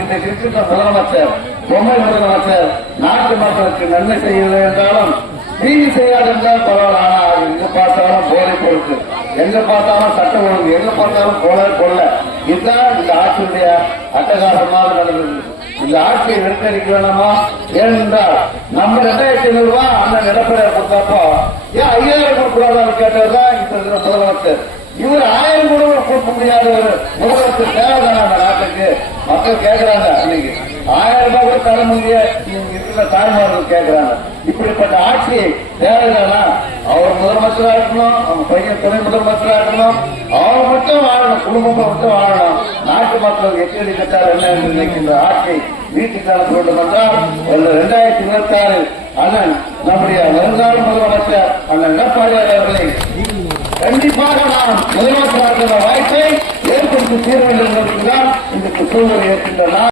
இன்றைக்கு இருக்கின்ற முதலமைச்சர் பொம்மை முதலமைச்சர் நாட்டு மக்களுக்கு நன்மை செய்யவில்லை என்றாலும் தீங்கு செய்யாது என்றால் பரவாயில்ல. ஆனா அது எங்க பார்த்தாலும் போதை பொருட்கள் எங்க பார்த்தாலும் சட்டம் ஒழுங்கு. எங்க பார்த்தாலும் கொலை கொள்ள. இதுதான் இந்த ஆட்சியுடைய அட்டகாசமாக நடந்தது. இந்த ஆட்சியை நெருக்கடிக்க வேணாமா ஏனென்றால் நம்ம ரெண்டாயிரத்தி ஐநூறு ரூபாய் அந்த நிலப்படையை கொடுத்தப்போ ஏன் ஐயாயிரம் கூட கேட்டதுதான் இப்ப இருக்கிற முதலமைச்சர். இவர் ஆயிரம் கூட முடியாத. ஒரு முதலமைச்சர் தேவைதான அந்த நாட்டுக்கு மக்கள் கேட்கிறாங்க அன்னைக்கு ஆயிரம் ரூபாய் கூட தர முடிய இருக்கிற தாய்மார்கள் கேட்கிறாங்க இப்படிப்பட்ட ஆட்சி தேவைதானா அவர் முதலமைச்சரா இருக்கணும் அவங்க பையன் துணை முதலமைச்சரா இருக்கணும். அவங்க மட்டும் வாழணும் குடும்பம் மட்டும் வாழணும். நாட்டு மக்கள் எச்சரி கட்டால் என்ன என்று இந்த ஆட்சி வீட்டுக்கான கொண்டு வந்தால் என்றால் இரண்டாயிரத்தி இருபத்தி ஆறு அண்ணன் நம்முடைய வருங்கால முதலமைச்சர் அண்ணன் எடப்பாடி அவர்களை கண்டிப்பாக நாம் முதலமைச்சராக வாய்ப்பை ஏற்படுத்தி தீர்வு என்பதற்குதான் இந்த சூழ்நிலை ஏற்கின்றன